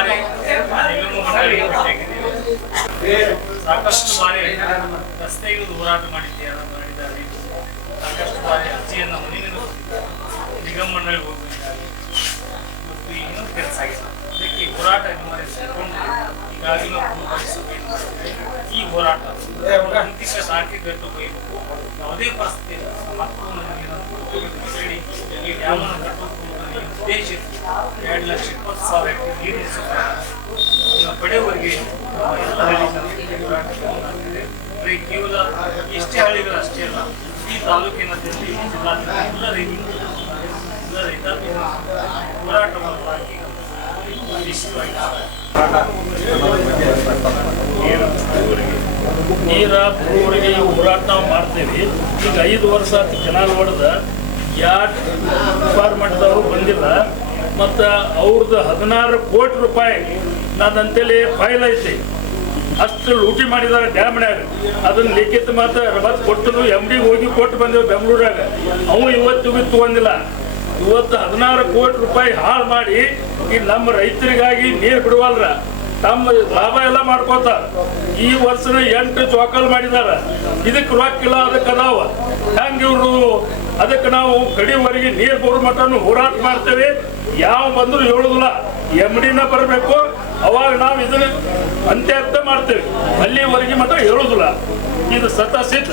ಬಾರಿ ನಿಗಮ ಮಂಡಳಿಗೆ ಭೇಟಿಯಾಗಿದ್ದೀವಿ. ಸಾಕಷ್ಟು ಬಾರಿ ರಸ್ತೆಗೆ ಹೋರಾಟ ಮಾಡಿದ್ದಾರೆ. ಸಾಕಷ್ಟು ಬಾರಿ ಅರ್ಜಿಯನ್ನು ಮನೆಯನ್ನು ನಿಗಮ ಮಂಡಳಿಗೆ ಹೋಗಿದ್ದಾರೆ. ಇವತ್ತು ಇನ್ನೊಂದು ಕೆಲಸ ಆಗಿಲ್ಲ. ಅದಕ್ಕೆ ಹೋರಾಟ ನಿಮ್ಮನ್ನು ಈಗಾಗಲೇ ಈ ಹೋರಾಟ ಅಂತಿಮ ತಾರೀಖಿಗಟ್ಟು ಹೋಗಬೇಕು. ಯಾವುದೇ ಪರಿಸ್ಥಿತಿಯಲ್ಲಿ ಮಹತ್ವವನ್ನು ಹೇಳಿ ಈ ಡ್ಯಾಮನ್ನು ಕಟ್ಟುವ ಉದ್ದೇಶಿಸಿ 2,20,000 ನೀರು ಪಡೆಯುವವರೆಗೆ ಎಲ್ಲ ಹಳ್ಳಿ ಕೇವಲ ಎಷ್ಟೇ ಹಳ್ಳಿಗಳು ಅಷ್ಟೇ ಅಲ್ಲ, ಈ ತಾಲೂಕಿನ ಎಲ್ಲ ರೈತಾಪಿ ಹೋರಾಟವನ್ನು ಹಾಕಿ ನೀರ ಬರುವವರೆಗೆ ಹೋರಾಟ ನಾವು ಮಾಡ್ತೇವೆ. ಈಗ 5 ವರ್ಷ ಆಯ್ತು ಕೆನಾಲ್ ಹೊಡೆದ, ಯಾರು ಡಿಪಾರ್ಟ್ಮೆಂಟ್ದವರು ಬಂದಿಲ್ಲ. ಮತ್ತು ಅವ್ರದ್ದು 16 ಕೋಟಿ ರೂಪಾಯಿ ನನ್ನಂತೇಳಿ ಫೈಲ್ ಐತಿ. ಅಷ್ಟು ಲೂಟಿ ಮಾಡಿದ್ದಾರೆ ಡ್ಯಾಮ್ನಾಗ. ಅದನ್ನ ಲಿಖಿತ ಮಾತ್ರ ರಬತ್ ಕೊಟ್ಟು MD ಹೋಗಿ ಕೊಟ್ಟು ಬಂದೇವು ಬೆಂಗಳೂರಾಗ. ಅವು ಇವತ್ತಿಗೂ ತಗೊಂಡಿಲ್ಲ. ಇವತ್ತು 16 ಕೋಟಿ ರೂಪಾಯಿ ಹಾಳು ಮಾಡಿ ಈ ನಮ್ಮ ರೈತರಿಗಾಗಿ ನೀರು ಬಿಡುವಲ್ರ, ತಮ್ಮ ಲಾಭ ಎಲ್ಲ ಮಾಡ್ಕೋತಾರ. ಈ ವರ್ಷನ 8 ಚೌಕಲ್ ಮಾಡಿದಾರ. ಇದಕ್ಕೆ ರೊಕ್ಕಿಲ್ಲ, ಅದಕ್ಕೆ ಅದಾವ. ಹಂಗೆ ಇವರು ಅದಕ್ಕೆ ನಾವು ಕಡಿವರೆಗೆ ನೀರು ಬರೋ ಮಟ್ಟನು ಹೋರಾಟ ಮಾಡ್ತೇವೆ. ಯಾವ ಬಂದ್ರು ಹೇಳುದಿಲ್ಲ, MDನ ಬರಬೇಕು, ಅವಾಗ ನಾವು ಇದನ್ನ ಅಂತ್ಯ ಮಾಡ್ತೇವೆ. ಅಲ್ಲಿವರೆಗೆ ಮಟ್ಟ ಹೇಳುದಿಲ್ಲ. ಇದು ಸತ ಸಿದ್ಧ.